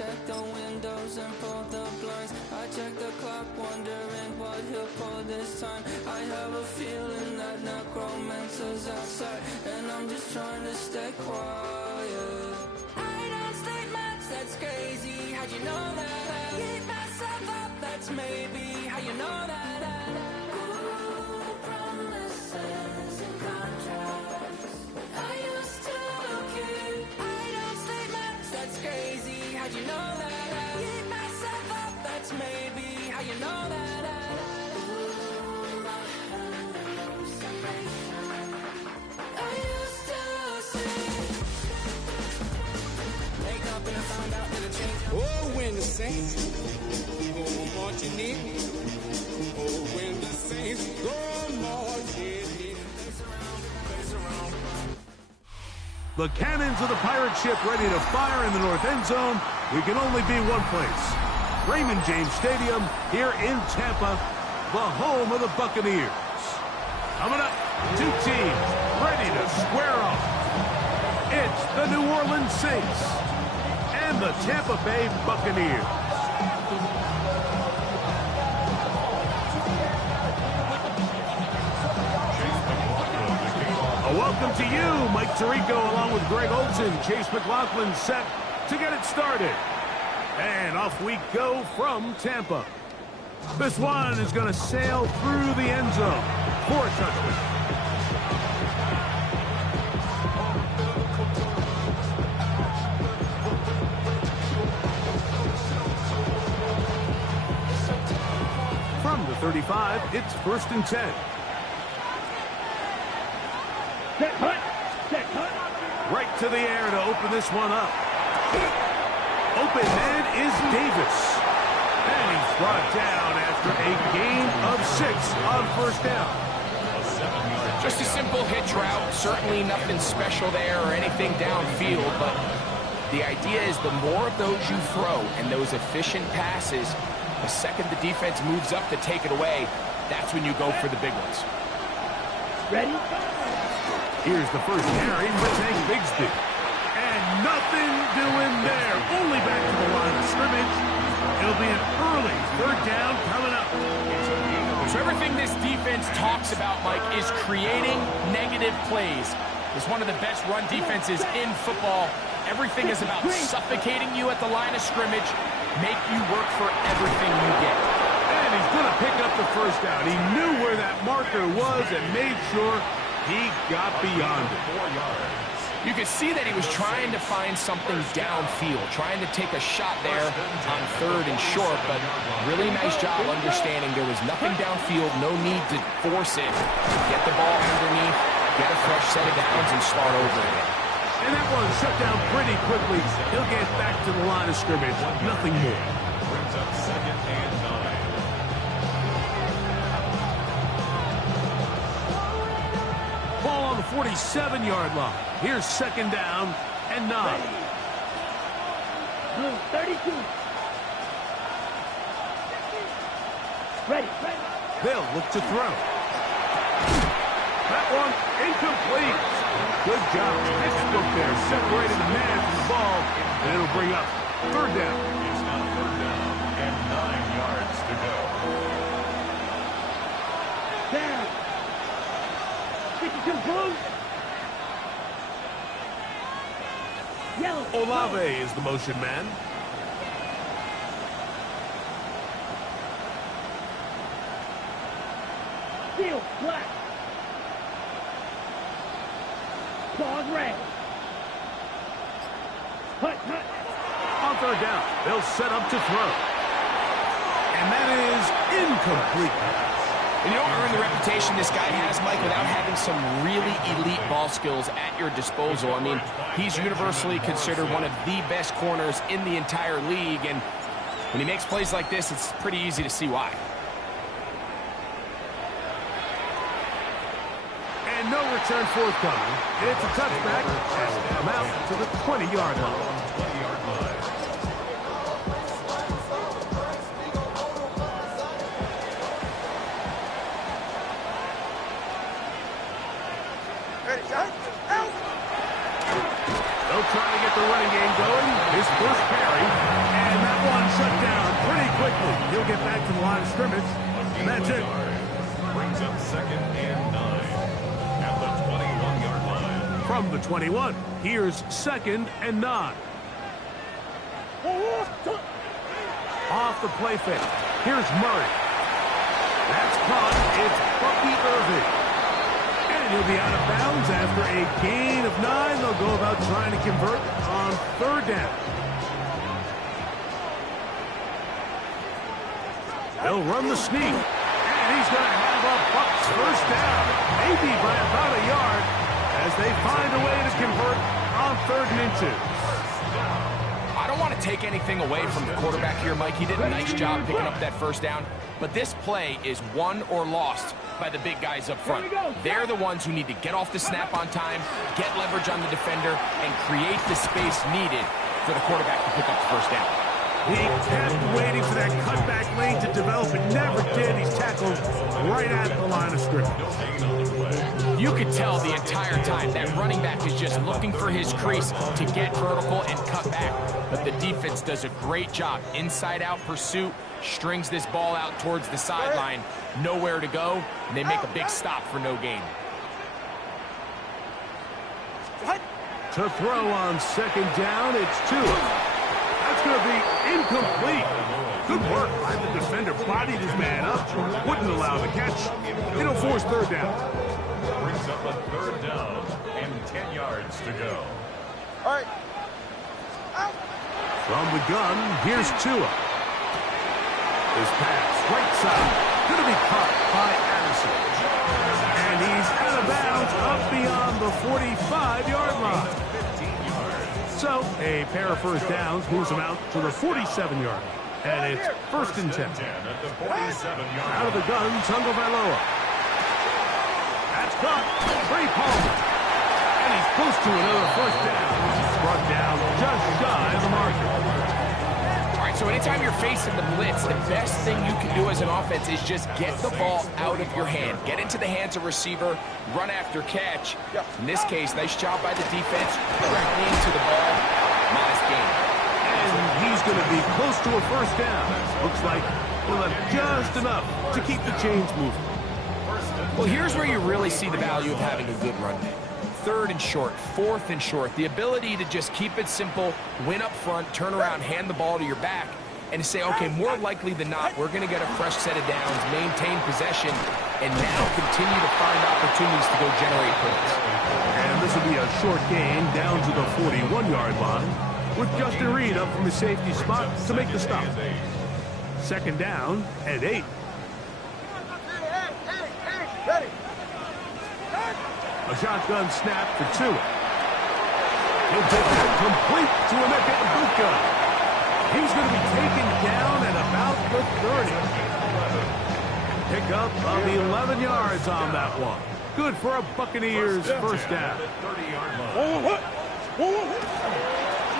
check the windows and pull the blinds. I check the clock, wondering what he'll pull this time. I have a feeling that necromancer's outside, and I'm just trying to stay quiet. I don't sleep much, that's crazy. How'd you know that? Keep myself up, that's maybe how you know that. Ooh, promises and contracts. I used to keep. I don't sleep much, that's crazy. How'd you know that? Keep myself up, that's maybe how you know that. Ooh, my hallucination. I used to see. Wake up and I found out that it changed. Oh, when the saints go marching in. Oh, when the saints go marching in. The cannons of the pirate ship ready to fire in the north end zone. We can only be one place. Raymond James Stadium here in Tampa, the home of the Buccaneers. Coming up, two teams ready to square off. It's the New Orleans Saints and the Tampa Bay Buccaneers. A welcome to you, Mike Tirico, along with Greg Olson. Chase McLaughlin set to get it started. And off we go from Tampa. This one is going to sail through the end zone for a touchdown. From the 35, it's 1st and 10. Right to the air to open this one up. Open man is Davis. And he's brought down after a gain of 6 on 1st down. Just a simple hitch route. Certainly nothing special there or anything downfield, but the idea is the more of those you throw and those efficient passes, the second the defense moves up to take it away, that's when you go for the big ones. Ready? Here's the first carry for Tank Bigsby. And nothing doing there. Only back to the line of scrimmage. It'll be an early 3rd down coming up. So everything this defense talks about, Mike, is creating negative plays. It's one of the best run defenses in football. Everything is about suffocating you at the line of scrimmage, make you work for everything you get. And he's going to pick up the 1st down. He knew where that marker was and made sure he got beyond it. 4 yards. You could see that he was trying to find something downfield, trying to take a shot there on 3rd and short, but really nice job understanding there was nothing downfield, no need to force it. Get the ball underneath, get a fresh set of downs, and start over again. And that one shut down pretty quickly. He'll get back to the line of scrimmage. Nothing more. Brings up 2nd and 9. Ball on the 47-yard line. Here's 2nd down and 9. Blue, 32. Ready. They'll look to throw. That one incomplete. Good job. Textbook there. Separated the man from the ball, and it'll bring up 3rd down. It's now 3rd down and 9 yards to go. Down. 52 blue. Yellow. Olave is the motion man. Steel, black. Pause red. Hut. On 3rd down, they'll set up to throw. And that is incomplete. And you don't earn the reputation this guy has, Mike, without having some really elite ball skills at your disposal. I mean, he's universally considered one of the best corners in the entire league, and when he makes plays like this, it's pretty easy to see why. And no return forthcoming. It's a touchback, and they come out to the 20-yard line. 20-yard line. They'll try to get the running game going. His first carry, quickly. He'll get back to the line of scrimmage, and that's it. Brings up 2nd and 9 at the 21-yard line. From the 21, here's 2nd and 9. Off the play fake. Here's Murray. That's caught. It's Bucky Irving. And he'll be out of bounds after a gain of 9. They'll go about trying to convert on 3rd down. They'll run the sneak. And he's going to have a Bucs 1st down. Maybe by about a yard as they find a way to convert on 3rd and inches. I don't want to take anything away from the quarterback here, Mike. He did a nice job picking up that 1st down. But this play is won or lost by the big guys up front. They're the ones who need to get off the snap on time, get leverage on the defender, and create the space needed for the quarterback to pick up the 1st down. He kept waiting for that cutback lane to develop. It never did. He's tackled right at the line of scrimmage. You could tell the entire time that running back is just looking for his crease to get vertical and cut back. But the defense does a great job. Inside-out pursuit, strings this ball out towards the sideline. Nowhere to go, and they make a big stop for no gain. To throw on 2nd down, it's Tua. That's going to be incomplete. Good work by the defender. Bodied his man up. Wouldn't allow the catch. It'll force 3rd down. Brings up a 3rd down and 10 yards to go. All right. From the gun, here's Tua. His pass, right side, going to be caught by Addison. And he's out of bounds up beyond the 45-yard line. So, a pair of 1st downs moves him out to the 47-yard line. And it's 1st and 10. Out of the gun, Tungo Vailoa. That's caught. Ray Palmer. And he's close to another 1st down. Brought down just shy of the marker. All right, so anytime you're facing the blitz, the best thing you can do as an offense is just get the ball out of your hand. Get into the hands of receiver, run after catch. In this case, nice job by the defense, directly into the ball. Modest gain. And he's going to be close to a 1st down. Looks like he'll have just enough to keep the chains moving. Well, here's where you really see the value of having a good run game. 3rd and short, 4th and short. The ability to just keep it simple, win up front, turn around, hand the ball to your back, and say, okay, more likely than not, we're going to get a fresh set of downs, maintain possession, and now continue to find opportunities to go generate points. And this will be a short gain down to the 41-yard line with Justin Reed up from his safety spot to make the stop. 2nd down and 8. Ready. A shotgun snap for Tua. He'll take that complete to Emeka Egbuka. He's going to be taken down at about the 30. Pick up of 11 yards on that one. Good for a Buccaneers 1st down.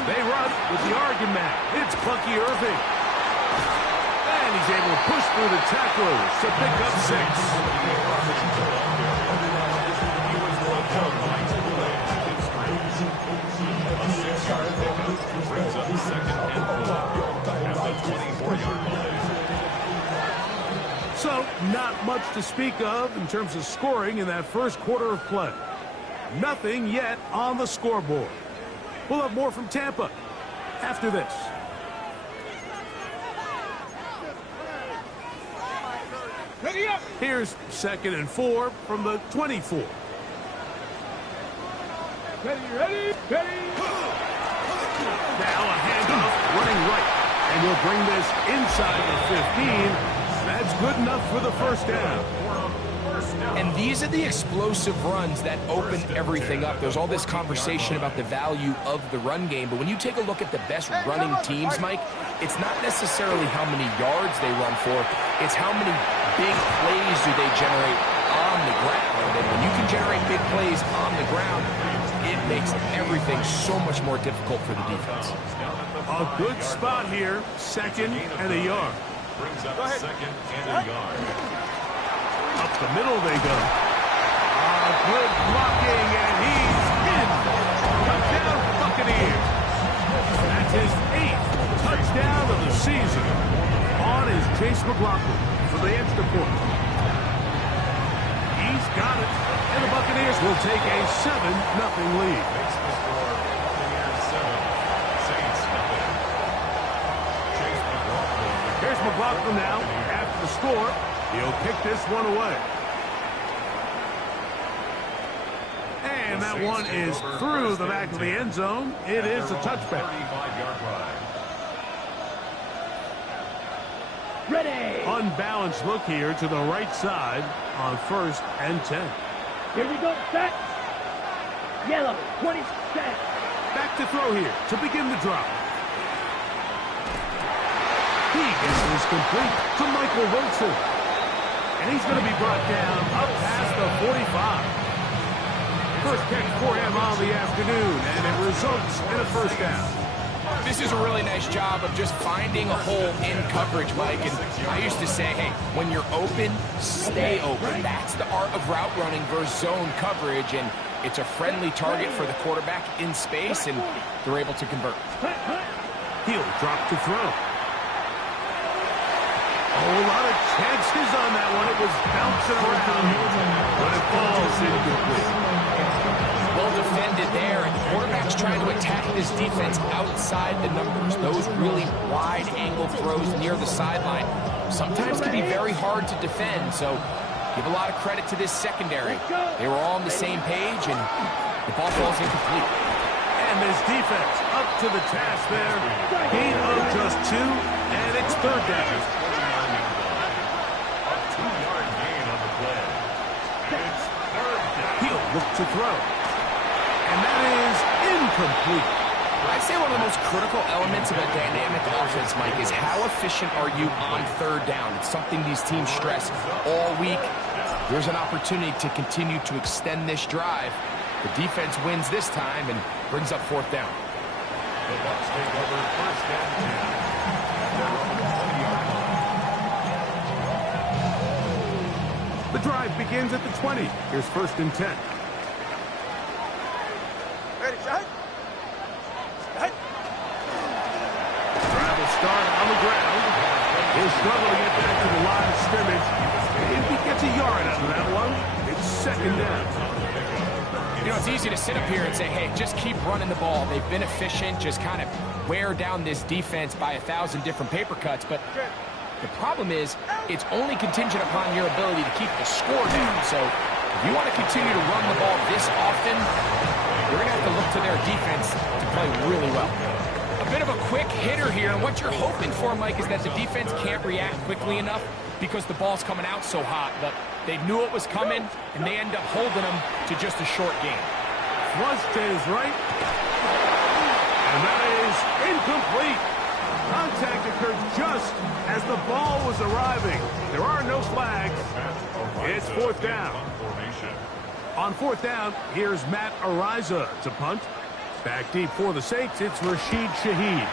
They run with the argument. It's Bucky Irving. And he's able to push through the tacklers to pick up 6. Brings up 2nd and 4 at the 24-yard line. So, not much to speak of in terms of scoring in that 1st quarter of play. Nothing yet on the scoreboard. We'll have more from Tampa after this. Here's 2nd and 4 from the 24. Ready. Now a handoff running right. And he'll bring this inside the 15. That's good enough for the 1st down. And these are the explosive runs that open everything up. There's all this conversation about the value of the run game, but when you take a look at the best running teams, Mike, it's not necessarily how many yards they run for, it's how many big plays do they generate on the ground. And when you can generate big plays on the ground, it makes everything so much more difficult for the defense. A good spot here, 2nd and a yard. Brings up 2nd and a yard. Up the middle they go. Good blocking, and he's in. Touchdown, Buccaneers. That's his 8th touchdown of the season. On Chase McLaughlin for the extra point. He's got it. And the Buccaneers will take a 7-0 lead. Makes the score Buccaneers 7, Saints nothing. Chase McLaughlin. Here's McLaughlin now. After the score, he'll kick this one away. And that one is through the back of the end zone. It is a touchback. 35-yard line. Ready. Unbalanced look here to the right side on 1st and 10. Here we go. Set. Yellow. 20 set. Back to throw here to begin the drive. He gets this complete to Michael Wilson. And he's going to be brought down up past the 45. First catch for him on the afternoon, and it results in a first down. This is a really nice job of just finding a hole in coverage, Mike. And I used to say, hey, when you're open, stay open. That's the art of route running versus zone coverage, and it's a friendly target for the quarterback in space, and they're able to convert. He'll drop to throw. A lot of chances on that one. It was bouncing around, but it falls incomplete. Well defended there, and the quarterback's trying to attack this defense outside the numbers. Those really wide-angle throws near the sideline sometimes can be very hard to defend, so give a lot of credit to this secondary. They were all on the same page, and the ball falls incomplete. And this defense up to the task there. Gain of just 2, and it's third down. A 2-yard gain on the play. It's third down. He'll look to throw. And that is incomplete. I'd say one of the most critical elements of a dynamic offense, Mike, is how efficient are you on third down. It's something these teams stress all week. There's an opportunity to continue to extend this drive. The defense wins this time and brings up fourth down. The Bucs take over first and 10. They're on the 20-yard line. The drive begins at the 20. Here's 1st and 10. Ready, shot. Shot. Drive will start on the ground. He'll struggle to get back to the line of scrimmage. If he gets a yard out of that one, it's 2nd down. You know, it's easy to sit up here and say, hey, just keep running the ball. They've been efficient, just kind of wear down this defense by 1,000 different paper cuts. But the problem is it's only contingent upon your ability to keep the score down. So if you want to continue to run the ball this often, you're going to have to look to their defense to play really well. A bit of a quick hitter here, and what you're hoping for, Mike, is that the defense can't react quickly enough because the ball's coming out so hot. But they knew it was coming, and they end up holding them to just a short game. Flush to his right. And that is incomplete. Contact occurred just as the ball was arriving. There are no flags. It's 4th down. On 4th down, here's Matt Ariza to punt. Back deep for the Saints, it's Rashid Shaheed.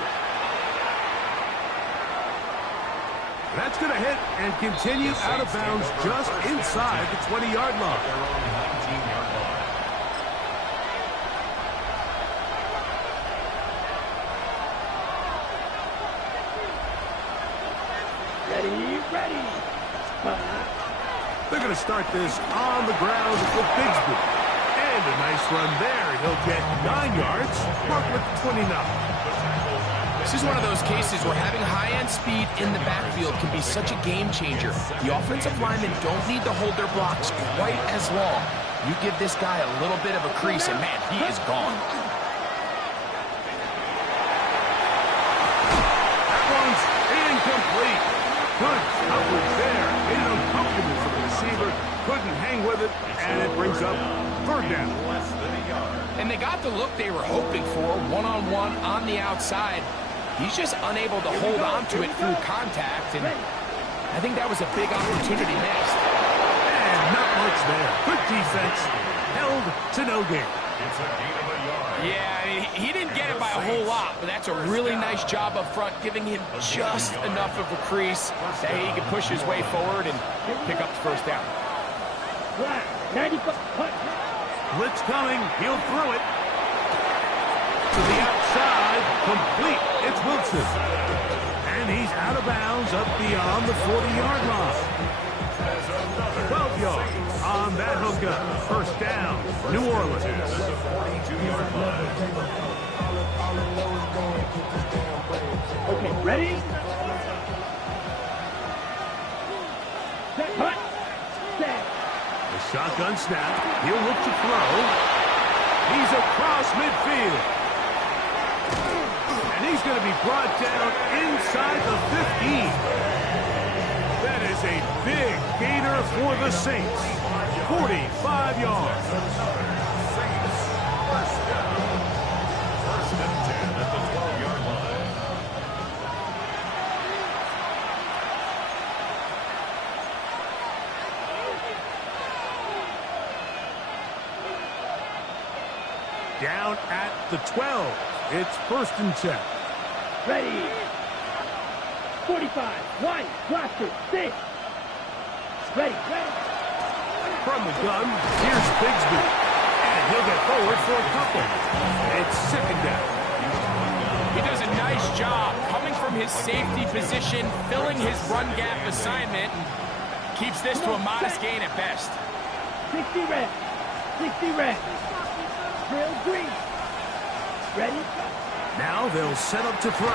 That's going to hit and continue out of bounds just inside the 20-yard line. They're on the 19-yard line. Ready, ready. Spot. They're going to start this on the ground with Bigsby. And a nice run there. He'll get 9 yards, marked with 29. This is one of those cases where having high-end speed in the backfield can be such a game changer. The offensive linemen don't need to hold their blocks quite as long. You give this guy a little bit of a crease, and man, he is gone. That one's incomplete. Good coverage there. Made it uncomfortable for the receiver. Couldn't hang with it, and it brings up 3rd down. Less than a yard. And they got the look they were hoping for, one-on-one on the outside. He's just unable to hold on to it through contact, and I think that was a big opportunity missed. And not much there. Good defense. Held to no gain. It's a gain of a yard. Yeah, I mean, he didn't get it by a whole lot, but that's a really nice job up front, giving him just enough of a crease that he can push his way forward and pick up the first down. Flat. 95. Punt. Blitz coming. He'll throw it. To the outside. Complete. It's Wilson. And And he's out of bounds up beyond the 40-yard line. 12 yards on that hookup. First down, New Orleans. Okay, ready? Set, hut, set. The shotgun snap. He'll look to throw. He's across midfield. And he's going to be brought down inside the 15. That is a big gainer for the Saints. 45 yards. Saints, first down. First and 10 at the 12-yard line. Down at the 12. It's first and 10. Ready. 45, one, blaster, 6. Ready, ready. From the gun, here's Bigsby. And he'll get forward for a couple. It's second down. He does a nice job coming from his safety position, filling his run gap assignment. Keeps this to a modest gain at best. 60 red. 60 red. Drill green. Ready? Now they'll set up to throw.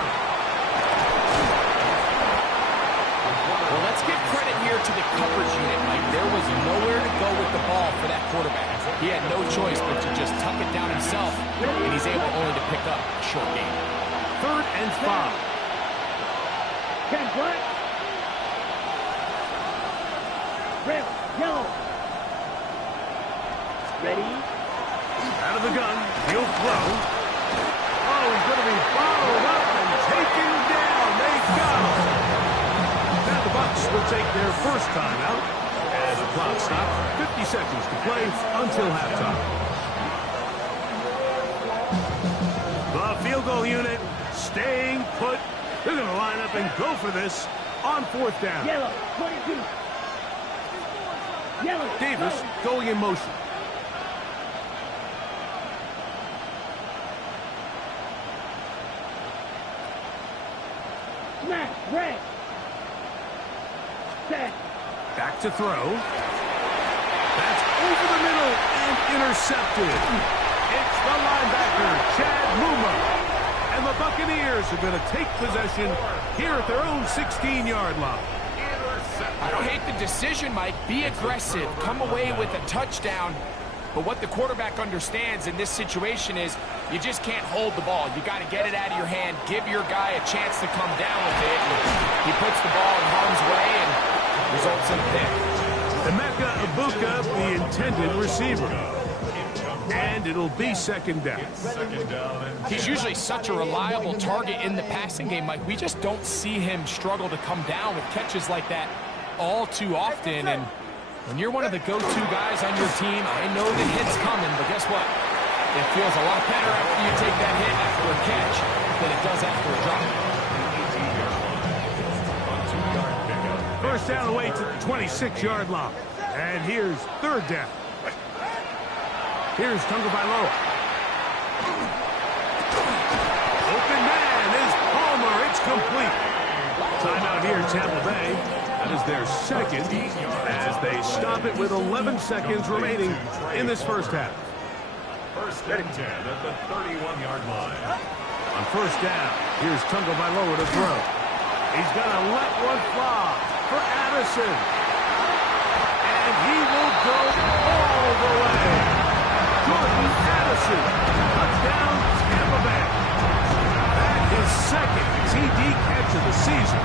Well, let's give credit here to the coverage unit, Mike. There was nowhere to go with the ball for that quarterback. He had no choice but to just tuck it down himself, and he's able only to pick up a short gain. Third and 5. 10 black. Red, yellow. Ready? Out of the gun, he'll throw. Oh, he's going to be followed up and taken down. They got him. Now the Bucs will take their first timeout as the clock stops. 50 seconds to play until halftime. The field goal unit staying put. They're going to line up and go for this on fourth down. Yellow, 22. Yellow. Davis going in motion. Smash, red. Set. Back to throw. That's over the middle and intercepted. It's the linebacker, Chad Muma. And the Buccaneers are going to take possession here at their own 16-yard line. I don't hate the decision, Mike. Be aggressive. Come away with a touchdown. But what the quarterback understands in this situation is you just can't hold the ball. You got to get it out of your hand, give your guy a chance to come down with it. He puts the ball in harm's way and results in a pick. Emeka Ibuka, the intended receiver. And it'll be second down. He's usually such a reliable target in the passing game, Mike. We just don't see him struggle to come down with catches like that all too often. And when you're one of the go-to guys on your team, I know the hit's coming, but guess what? It feels a lot better after you take that hit after a catch than it does after a drop. First down away to the 26-yard line. And here's third down. Here's Tagovailoa. Open man is Palmer. It's complete. Timeout here, Tampa Bay. That is their second as they stop it with 11 seconds remaining in this first half. First and 10 at the 31-yard line. On first down, here's Tagovailoa to throw. He's going to let one fly for Addison. And he will go all the way. Jordan Addison, touchdown, Tampa Bay. That is second TD catch of the season.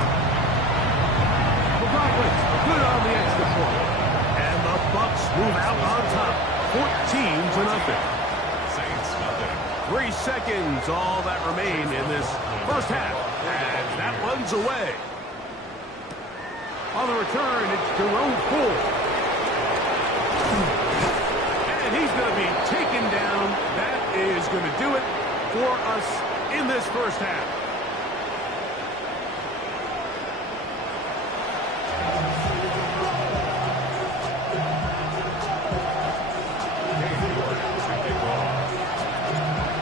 The Broncos good on the extra point. And the Bucs move out on top, 14-0. Saints nothing. 3 seconds, all that remain in this first half. And that one's away. On the return, it's Jerome Poole. And he's going to be taken down. That is going to do it for us in this first half.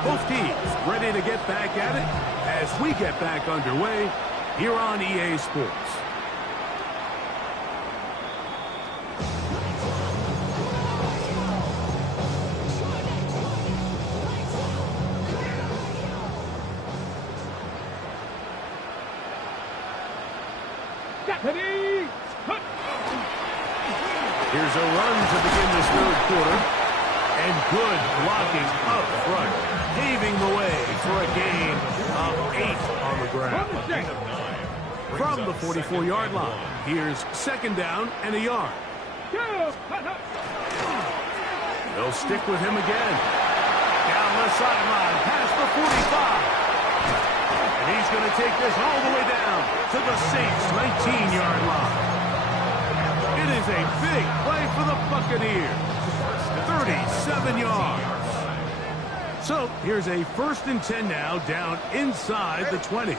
Both teams ready to get back at it as we get back underway here on EA Sports. Here's a run to begin this third quarter. And good blocking up front, paving the way for a gain of 8 on the ground. From the 44-yard line, here's second down and a yard. They'll stick with him again. Down the sideline, past the 45. And he's going to take this all the way down to the Saints' 19-yard line. It is a big play for the Buccaneers. 37 yards. So here's a 1st and 10 now, down inside the 20.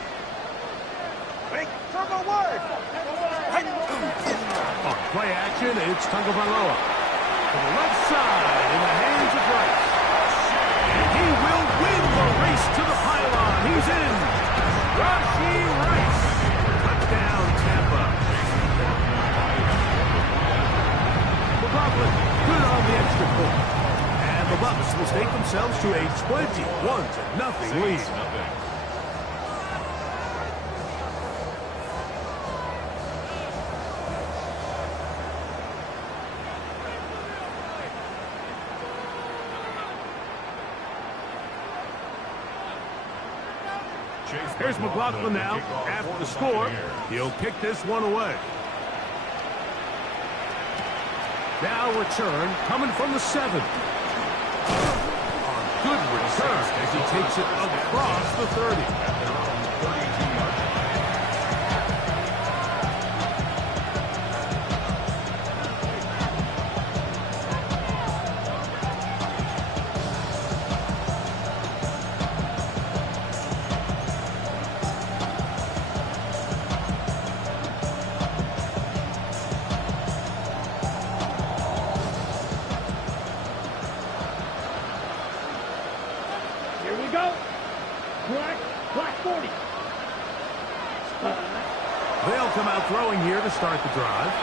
On play action, it's Tagovailoa. To the left side in the hands of Rice. And he will win the race to the pylon. He's in. Rashee Rice. Touchdown, Tampa. McLaughlin good on the extra point. And the Bucs will take themselves to a 21-0 lead. Here's McLaughlin now. After the score, he'll kick this one away. Now return coming from the 7. On good return as he takes it across the 30. They'll come out throwing here to start the drive.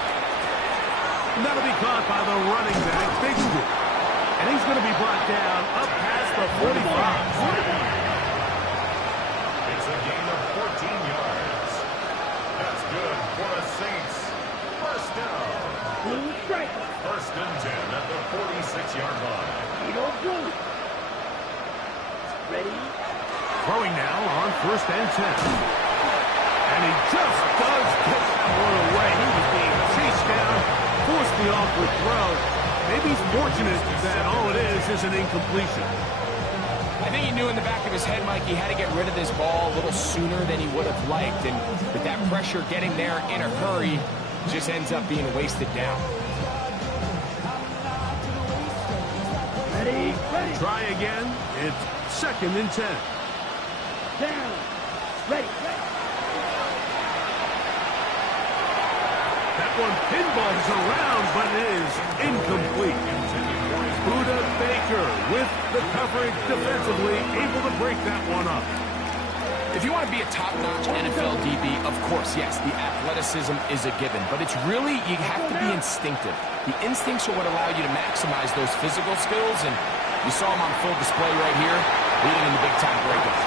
And that'll be caught by the running back, Bigsby. And he's going to be brought down up past the 45. It's a gain of 14 yards. That's good for the Saints. First down. 1st and 10 at the 46-yard line. Ready? Throwing now on 1st and 10. And he just does get that one away. He was being chased down, forced the awkward throw. Maybe he's fortunate that all it is an incompletion. I think he knew in the back of his head, Mike, he had to get rid of this ball a little sooner than he would have liked. And with that pressure getting there in a hurry, just ends up being wasted down. Ready? Try again. It's 2nd and 10. Down. Ready? That one pinballs around, but it is incomplete. Buda Baker with the coverage defensively, able to break that one up. If you want to be a top-notch NFL DB, of course, yes, the athleticism is a given. But it's really, you have to be instinctive. The instincts are what allow you to maximize those physical skills, and you saw him on full display right here, leading in the big-time breakup.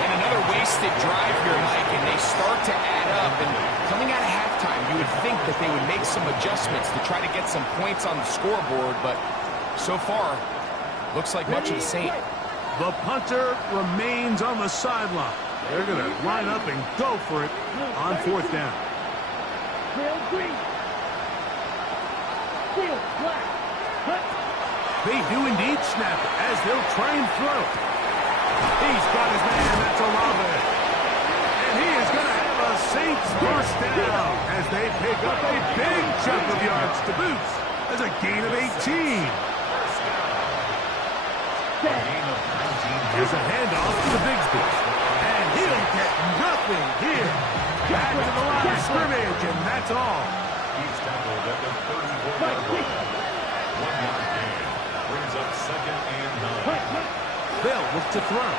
And another wasted drive here, Mike, and they start to add up. And coming out of halftime, you would think that they would make some adjustments to try to get some points on the scoreboard, but so far, looks like much of the same. The punter remains on the sideline. They're going to line up and go for it on 4th down. Field green. Field black. They do indeed snap it as they'll try and throw. He's got his man, that's Olave. And he is going to have a Saints first down as they pick up a big chunk of yards to Bucs. That's a gain of 18. Here's a handoff to the Bigsby. And he'll get nothing here. Back to the line of scrimmage, and that's all. He's tackled at the 34-yard line. 1-yard gain. Brings up 2nd and 9. They'll look to throw.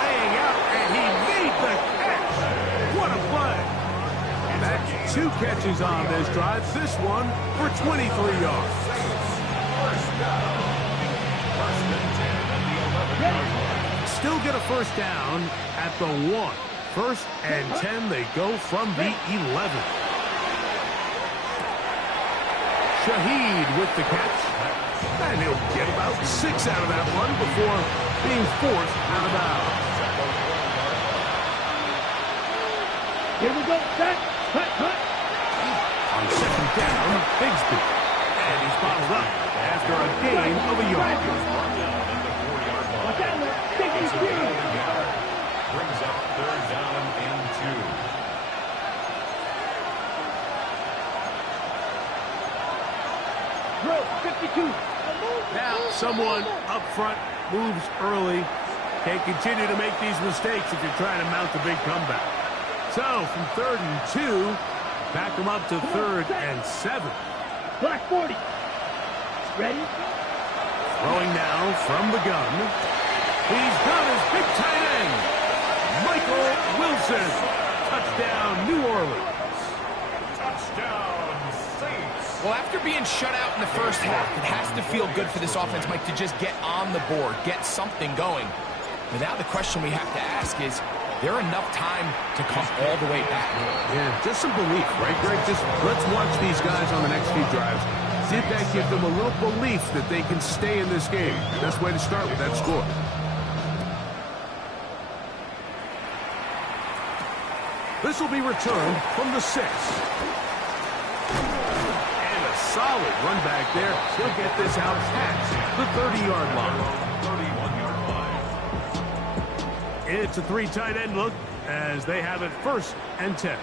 Laying out, 2 catches on this drive. This one for 23 yards. First down. First and 10 at the 11-yard line. Still get a first down at the 1. First and 10, they go from the 11. Shaheed with the catch. And he'll get about 6 out of that one before being forced out of bounds. Here we go, set, cut. On second down, Bigsby. And he's bottled up after a gain of a yard. Watch out, man. Take these things. Brings up third down and 2. Drill, 52. Now, someone up front moves early. Can't continue to make these mistakes if you're trying to mount a big comeback. So, from 3rd and 2, back them up to 3rd and 7. Black 40. Ready? Throwing now from the gun. He's got his big tight end, Michael Wilson. Touchdown, New Orleans. Touchdown, Saints. Well, after being shut out in the first half, it has to feel good for this offense, Mike, to just get on the board, get something going. But now the question we have to ask is there enough time to come all the way back? Yeah, just some belief, right, Greg? Just let's watch these guys on the next few drives. See if that gives them a little belief that they can stay in this game. Best way to start with that score. This will be returned from the 6. And a solid run back there. He'll get this out past the 30-yard line. 31-yard line. It's a 3 tight end look as they have it 1st and 10.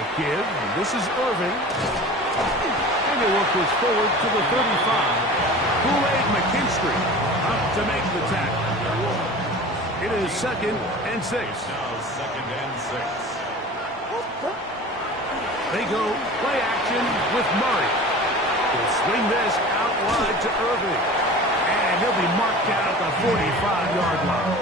A give. This is Irving. And they work this forward to the 35. Kool-Aid McKinstry up to make the tackle. It is 2nd and 6. Now 2nd and 6. They go play action with Murray. He'll swing this out wide to Irving. And he'll be marked down at the 45-yard line.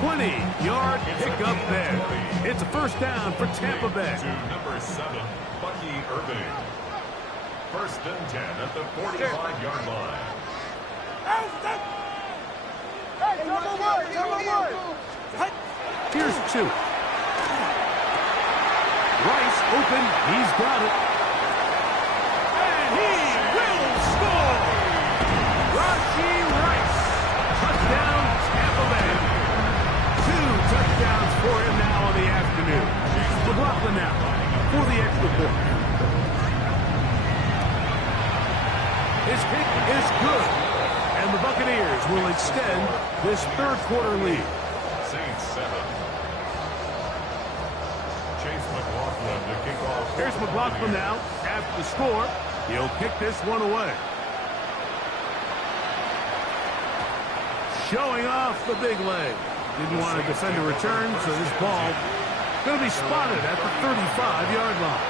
20-yard pickup there. It's a first down for Tampa Bay. To number 7, Bucky Irving. 1st and 10 at the 45-yard line. Here's 2. Rice open. He's got it. And he will score! Rashee Rice. Touchdown, Tampa Bay. 2 touchdowns for him now in the afternoon. McLaughlin now for the extra point. His kick is good. And the Buccaneers will extend this 3rd quarter lead. Saints 7. Chase McLaughlin to kick off. Here's McLaughlin now. After the score, he'll kick this one away. Showing off the big leg. Didn't want to defend a return, so this ball going to be spotted at the 35-yard line.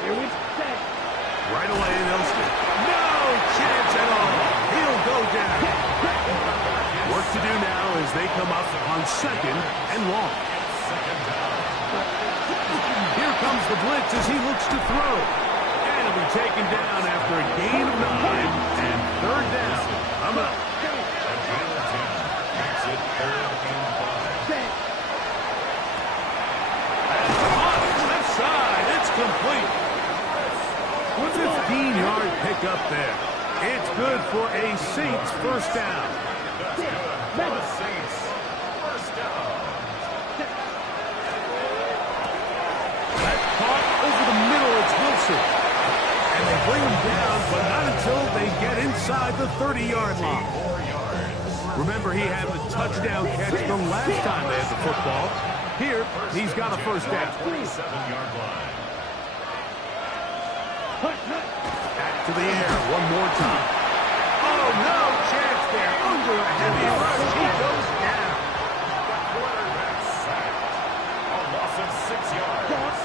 Here we set. Right away, they'll stick. No chance at all. He'll go down. Work to do now as they come up on 2nd and long. Here comes the blitz as he looks to throw. And he'll be taken down after a gain of 9 and 3rd down. Coming up. Makes it 3rd and 5. And on the left side, it's complete. 15-yard pickup there. It's good for a Saints first down. That's good for the Saints. First down. That caught over the middle, it's Wilson. And they bring him down, but not until they get inside the 30-yard line. 4 yards. Remember, he had the touchdown catch the last time they had the football. Here, he's got a first down. 27-yard line. Back to the air one more time. Oh, no chance there. Under a heavy rush, he goes down. The quarterback sacked. A loss of 6 yards.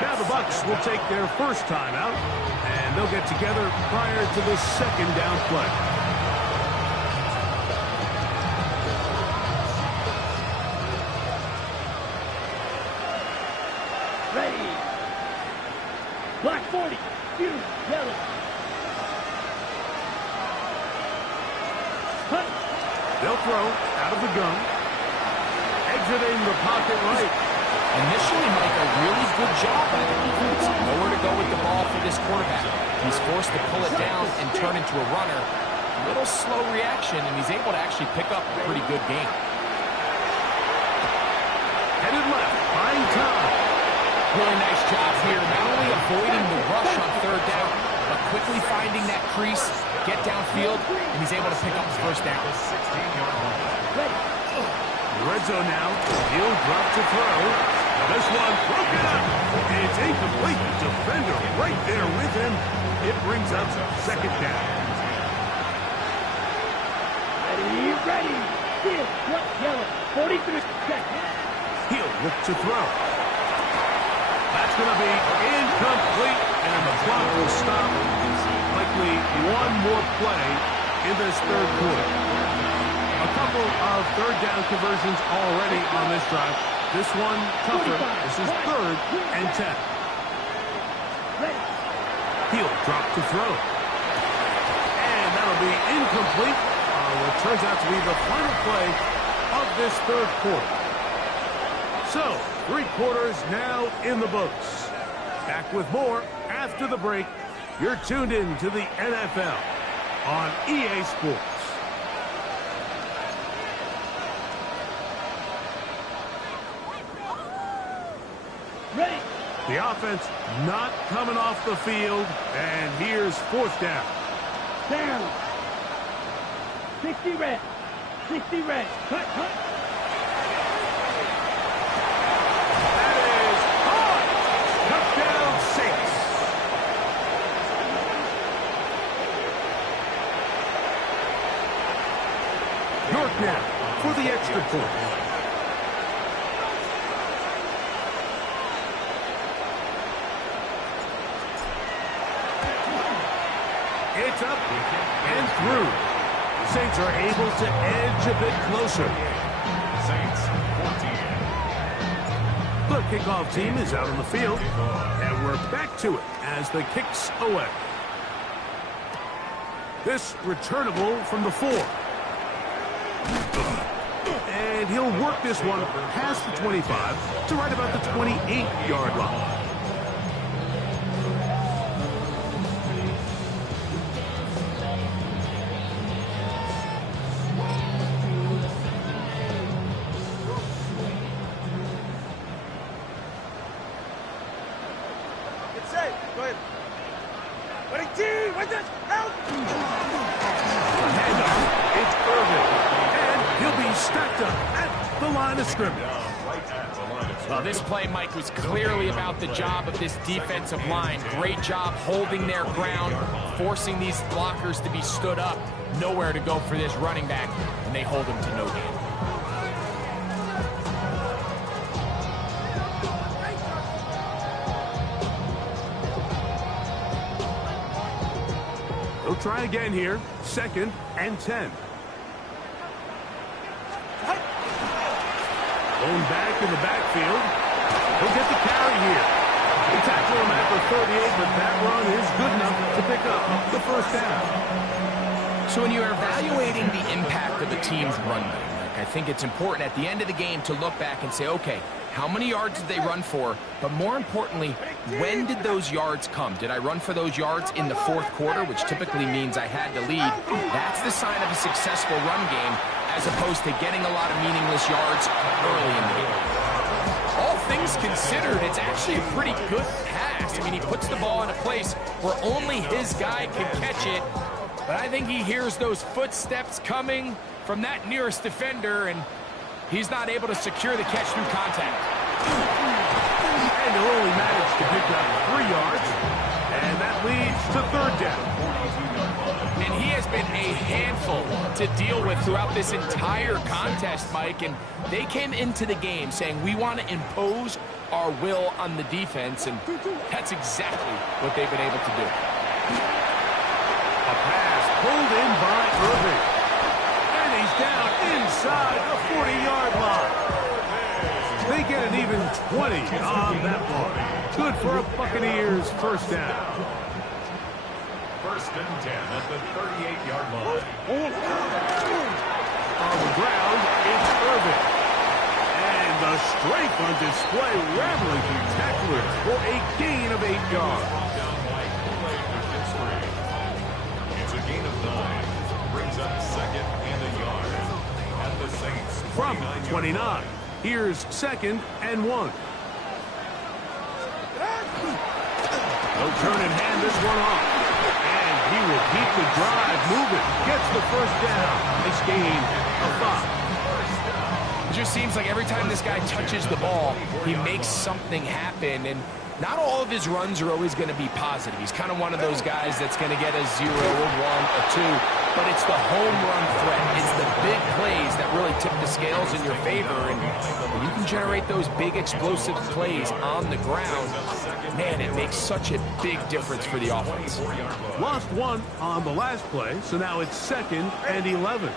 Now the Bucs will take their first time out, and they'll get together prior to the second down play. Ready. Black 40. Use yellow. Hunt. They'll throw out of the gun. Exiting the pocket right. Initially, Mike, a really good job by the defense. Nowhere to go with the ball for this quarterback. He's forced to pull it down and turn into a runner. A little slow reaction, and he's able to actually pick up a pretty good game. Headed left, buying time. Really nice job here, not only avoiding the rush on third down, but quickly finding that crease, get downfield, and he's able to pick up the first down. 16-yard line. Red zone now. He'll drop to throw. Now this one broken up. It's incomplete. Defender right there with him. It brings up second down. Ready. Field. Yellow. 43 seconds. He'll look to throw. That's going to be incomplete, and the clock will stop. Likely one more play in this third quarter. A couple of third down conversions already on this drive. This one tougher. This is 3rd and 10. He'll drop to throw. And that'll be incomplete on what turns out to be the final play of this third quarter. So, 3 quarters now in the books. Back with more after the break. You're tuned in to the NFL on EA Sports. Ready. The offense not coming off the field, and here's 4th down. Down. 60 red. 60 red. Cut. That is hard. Touchdown Saints. York now for the extra point. It's up and through. Saints are able to edge a bit closer. Saints 14. The kickoff team is out on the field, and we're back to it as the kicks away. This returnable from the 4. And he'll work this one past the 25 to right about the 28-yard line. Go ahead. Ready, team! Wait this! Help! Handoff. It's Irvin. And he'll be stacked up at the line of scrimmage. Well, this play, Mike, was clearly about the job of this defensive line. Great job holding their ground, forcing these blockers to be stood up. Nowhere to go for this running back, and they hold him to no gain. They'll try again here. 2nd and 10. Going back in the backfield. He'll get the carry here. They tackle him at the 38, but that run is good enough to pick up the first down. So when you're evaluating the impact of a team's run game, I think it's important at the end of the game to look back and say, okay, how many yards did they run for? But more importantly, when did those yards come? Did I run for those yards in the 4th quarter, which typically means I had to lead? That's the sign of a successful run game, as opposed to getting a lot of meaningless yards early in the game. All things considered, it's actually a pretty good pass. I mean, he puts the ball in a place where only his guy can catch it. But I think he hears those footsteps coming from that nearest defender, and he's not able to secure the catch through contact. And he'll only manage to pick up 3 yards, and that leads to 3rd down. And he has been a handful to deal with throughout this entire contest, Mike, and they came into the game saying we want to impose our will on the defense, and that's exactly what they've been able to do. A pass pulled in by Irving. And he's down inside the 40-yard line. They get an even 20 on that ball. Good for a Buccaneers first down. First and 10 at the 38-yard line. On the ground, it's Irving. And the strength on display, rattling through tacklers for a gain of 8 yards. It's a gain of 9. Brings up second and a yard. At the Saints' From 29, here's second and 1. They'll turn and hand this one off. And he will keep the drive moving. Gets the first down. Nice gain of 5. It just seems like every time this guy touches the ball, he makes something happen, and not all of his runs are always going to be positive. He's kind of one of those guys that's going to get a 0, a 1, a 2, but it's the home run threat. It's the big plays that really tip the scales in your favor, and when you can generate those big explosive plays on the ground, man, it makes such a big difference for the offense. Lost 1 on the last play, so now it's second and 11.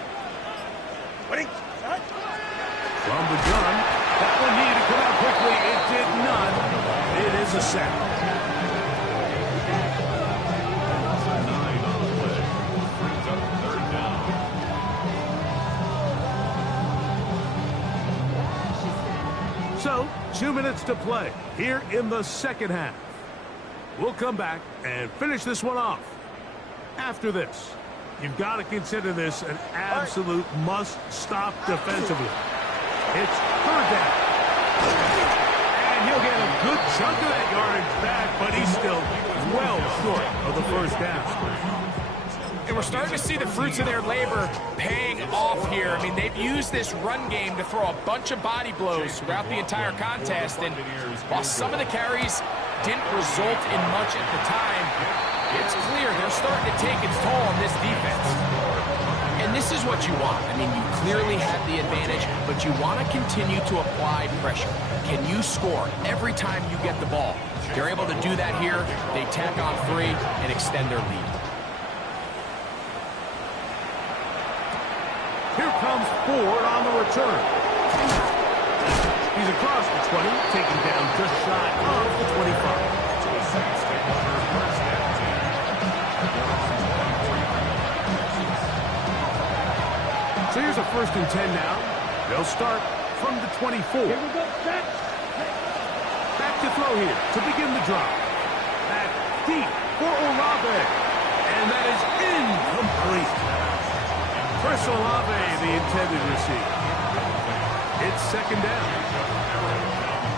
From the gun, that one needed to come out quickly. It did not. It is a sack. 9 on the play. Brings up third down. So, 2 minutes to play here in the second half. We'll come back and finish this one off. After this, you've got to consider this an absolute must-stop defensively. It's third down. And he'll get a good chunk of that yardage back, but he's still well short of the first down. And we're starting to see the fruits of their labor paying off here. I mean, they've used this run game to throw a bunch of body blows throughout the entire contest. And while some of the carries didn't result in much at the time, it's clear they're starting to take its toll on this defense. And this is what you want. I mean, you clearly have the advantage, but you want to continue to apply pressure. Can you score every time you get the ball? They're able to do that here. They tack on 3 and extend their lead. Here comes Ford on the return. He's across the 20, taken down just shy of the 25. So here's a first and 10 now. They'll start from the 24. Here we go, set. Back to throw here to begin the drive. Back deep for Olave. And that is incomplete. Chris Olave, the intended receiver. It's second down.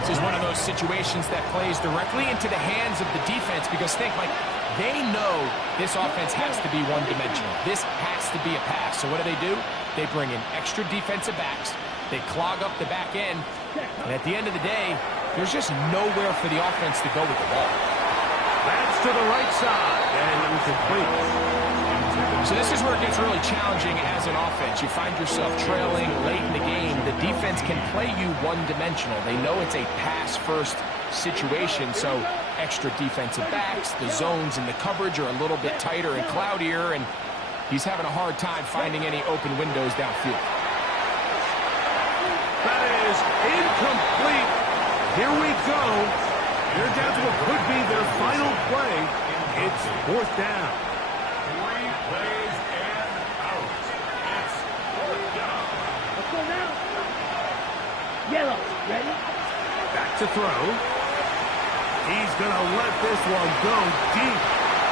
This is one of those situations that plays directly into the hands of the defense because think, like, they know this offense has to be one-dimensional. This has to be a pass. So what do? They bring in extra defensive backs. They clog up the back end. And at the end of the day, there's just nowhere for the offense to go with the ball. That's to the right side. And incomplete. So this is where it gets really challenging as an offense. You find yourself trailing late in the game. The defense can play you one-dimensional. They know it's a pass-first situation, so extra defensive backs, the zones and the coverage are a little bit tighter and cloudier, and he's having a hard time finding any open windows downfield. That is incomplete. Here we go. They're down to what could be their final play. It's fourth down. 3 plays and out. It's fourth down. Let's go now. Yellow, ready? Back to throw. He's going to let this one go deep.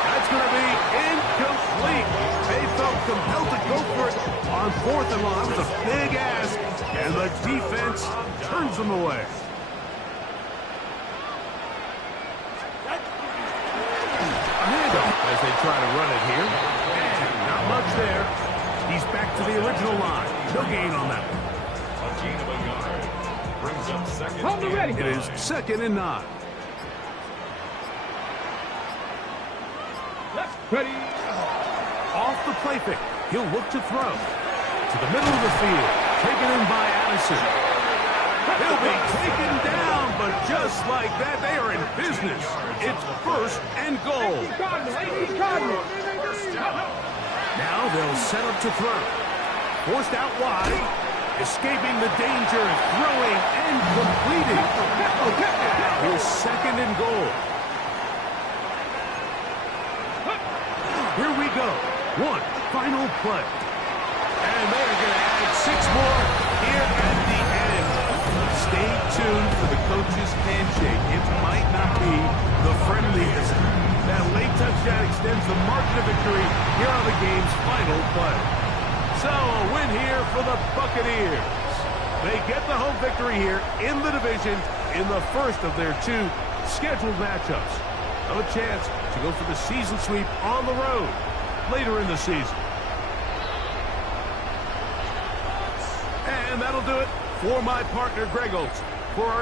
That's going to be incomplete. They felt compelled to go for it on fourth and long. It was a big ask, and the defense turns them away. A handoff as they try to run it here. And not much there. He's back to the original line. No gain on that one. A gain of a yard. Brings up second. Hold the ready. It is second and 9. Ready. Off the play fake. He'll look to throw. To the middle of the field. Taken in by Addison. He'll be taken down, but just like that, they are in business. It's 1st and goal. Now they'll set up to throw. Forced out wide. Escaping the danger, throwing and completing. Here's 2nd and goal. Here we go. One final play. And they're going to add 6 more here at the end. Stay tuned for the coach's handshake. It might not be the friendliest. That late touchdown extends the margin of victory here on the game's final play. So a win here for the Buccaneers. They get the home victory here in the division in the first of their 2 scheduled matchups. A chance to go for the season sweep on the road later in the season. And that'll do it for my partner, Greg Olson. For our